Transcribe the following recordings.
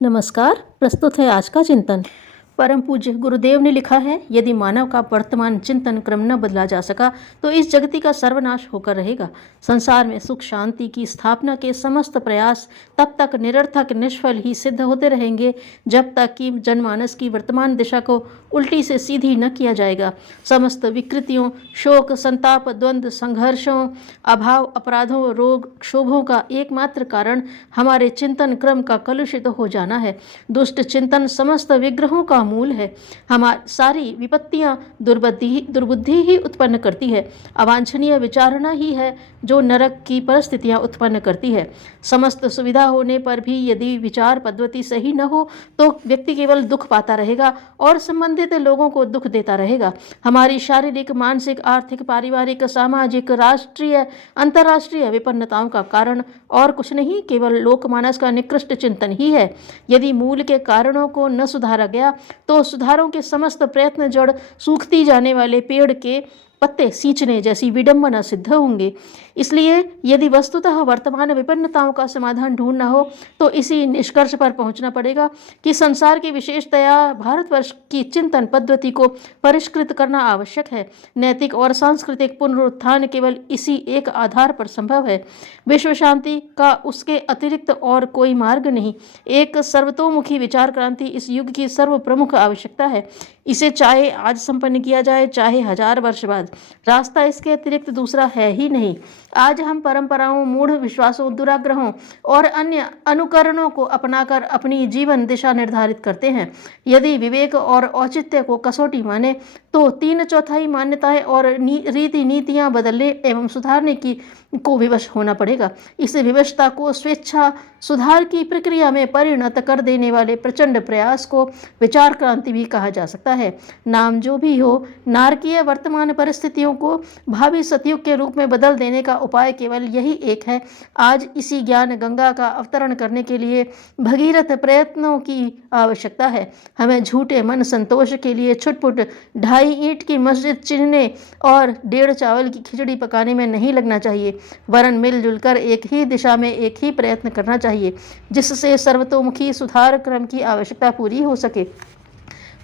नमस्कार। प्रस्तुत है आज का चिंतन। परम पूज्य गुरुदेव ने लिखा है, यदि मानव का वर्तमान चिंतन क्रम न बदला जा सका तो इस जगति का सर्वनाश होकर रहेगा। संसार में सुख शांति की स्थापना के समस्त प्रयास तब तक निरर्थक निष्फल ही सिद्ध होते रहेंगे जब तक कि जनमानस की वर्तमान दिशा को उल्टी से सीधी न किया जाएगा। समस्त विकृतियों, शोक, संताप, द्वंद्व, संघर्षों, अभाव, अपराधों, रोग, क्षोभों का एकमात्र कारण हमारे चिंतन क्रम का कलुषित हो जाना है। दुष्ट चिंतन समस्त विग्रहों का मूल है। हमारी सारी विपत्तियां दुर्बुद्धि ही उत्पन्न करती है। अवांछनीय विचारणा ही है जो नरक की परिस्थितियां उत्पन्न करती है। समस्त सुविधा होने पर भी यदि विचार पद्धति सही न हो तो व्यक्ति केवल दुख पाता रहेगा और संबंधित लोगों को दुख देता रहेगा। हमारी शारीरिक, मानसिक, आर्थिक, पारिवारिक, सामाजिक, राष्ट्रीय, अंतर्राष्ट्रीय विपन्नताओं का कारण और कुछ नहीं, केवल लोकमानस का निकृष्ट चिंतन ही है। यदि मूल के कारणों को न सुधारा गया तो सुधारों के समस्त प्रयत्न जड़ सूखती जाने वाले पेड़ के पत्ते सींचने जैसी विडंबना सिद्ध होंगे। इसलिए यदि वस्तुतः वर्तमान विपन्नताओं का समाधान ढूंढना हो तो इसी निष्कर्ष पर पहुंचना पड़ेगा कि संसार की विशेषतया भारतवर्ष की चिंतन पद्धति को परिष्कृत करना आवश्यक है। नैतिक और सांस्कृतिक पुनरुत्थान केवल इसी एक आधार पर संभव है। विश्व शांति का उसके अतिरिक्त और कोई मार्ग नहीं। एक सर्वतोमुखी विचार क्रांति इस युग की सर्व प्रमुख आवश्यकता है। इसे चाहे आज संपन्न किया जाए, चाहे 1000 वर्ष बाद, रास्ता इसके अतिरिक्त दूसरा है ही नहीं। आज हम परंपराओं, मूढ़ विश्वासों, दुराग्रहों और अन्य अनुकरणों को अपनाकर अपनी जीवन दिशा निर्धारित करते हैं। यदि विवेक और औचित्य को कसौटी माने तो 3/4 मान्यताएं और रीति नीतियां बदलने एवं सुधारने की को विवश होना पड़ेगा। इस विवशता को स्वेच्छा सुधार की प्रक्रिया में परिणत कर देने वाले प्रचंड प्रयास को विचार क्रांति भी कहा जा सकता है। नाम जो भी हो, नारकीय वर्तमान परिस्थितियों को भावी सतयुग के रूप में बदल देने का उपाय केवल यही एक है। आज इसी ज्ञान गंगा का अवतरण करने के लिए भगीरथ प्रयत्नों की आवश्यकता है। हमें झूठे मन संतोष के लिए छुटपुट 2.5 ईंट की मस्जिद चिन्हने और 1.5 चावल की खिचड़ी पकाने में नहीं लगना चाहिए, वरन मिलजुल कर एक ही दिशा में एक ही प्रयत्न करना चाहिए जिससे सर्वतोमुखी सुधार क्रम की आवश्यकता पूरी हो सके।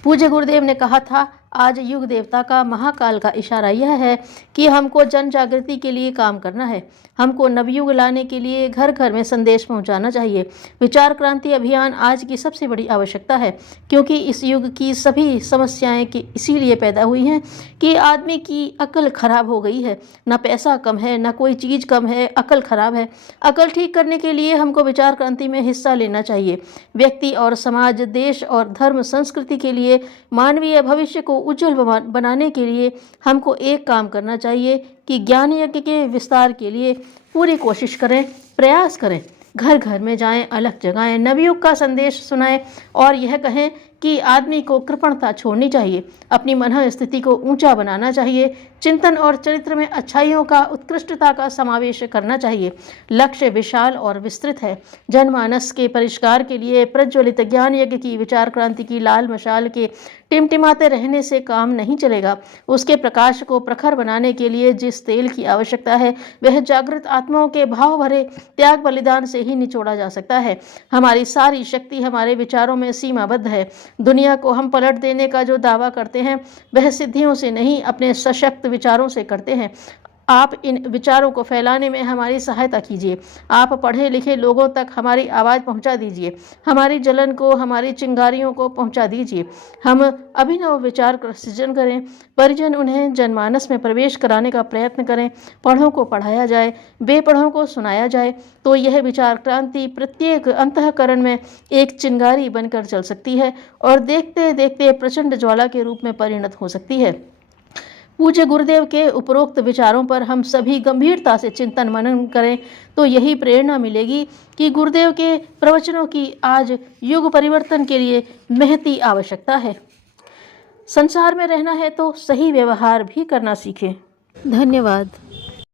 पूज्य गुरुदेव ने कहा था, आज युग देवता का महाकाल का इशारा यह है कि हमको जन जागृति के लिए काम करना है। हमको नवयुग लाने के लिए घर घर में संदेश पहुंचाना चाहिए। विचार क्रांति अभियान आज की सबसे बड़ी आवश्यकता है, क्योंकि इस युग की सभी समस्याएं इसीलिए पैदा हुई हैं कि आदमी की अकल खराब हो गई है। न पैसा कम है, न कोई चीज़ कम है, अकल खराब है। अकल ठीक करने के लिए हमको विचार क्रांति में हिस्सा लेना चाहिए। व्यक्ति और समाज, देश और धर्म, संस्कृति के लिए, मानवीय भविष्य को उज्जवल बनाने के लिए हमको एक काम करना चाहिए कि ज्ञान यज्ञ के विस्तार के लिए पूरी कोशिश करें, प्रयास करें। घर घर में जाएं, अलग जगाएं, नवयुग का संदेश सुनाएं और यह कहें कि आदमी को कृपणता छोड़नी चाहिए, अपनी मन स्थिति को ऊंचा बनाना चाहिए, चिंतन और चरित्र में अच्छाइयों का, उत्कृष्टता का समावेश करना चाहिए। लक्ष्य विशाल और विस्तृत है। जनमानस के परिष्कार के लिए प्रज्वलित ज्ञान यज्ञ की, विचार क्रांति की लाल मशाल के टिमटिमाते रहने से काम नहीं चलेगा। उसके प्रकाश को प्रखर बनाने के लिए जिस तेल की आवश्यकता है वह जागृत आत्माओं के भाव भरे त्याग बलिदान से ही निचोड़ा जा सकता है। हमारी सारी शक्ति हमारे विचारों में सीमाबद्ध है। दुनिया को हम पलट देने का जो दावा करते हैं वह सिद्धियों से नहीं, अपने सशक्त विचारों से करते हैं। आप इन विचारों को फैलाने में हमारी सहायता कीजिए। आप पढ़े लिखे लोगों तक हमारी आवाज़ पहुंचा दीजिए। हमारी जलन को, हमारी चिंगारियों को पहुंचा दीजिए। हम अभिनव विचार का सृजन करें, परिजन उन्हें जनमानस में प्रवेश कराने का प्रयत्न करें। पढ़ों को पढ़ाया जाए, बेपढ़ों को सुनाया जाए तो यह विचार क्रांति प्रत्येक अंतःकरण में एक चिंगारी बनकर चल सकती है और देखते देखते प्रचंड ज्वाला के रूप में परिणत हो सकती है। पूज्य गुरुदेव के उपरोक्त विचारों पर हम सभी गंभीरता से चिंतन मनन करें तो यही प्रेरणा मिलेगी कि गुरुदेव के प्रवचनों की आज युग परिवर्तन के लिए महती आवश्यकता है। संसार में रहना है तो सही व्यवहार भी करना सीखें। धन्यवाद।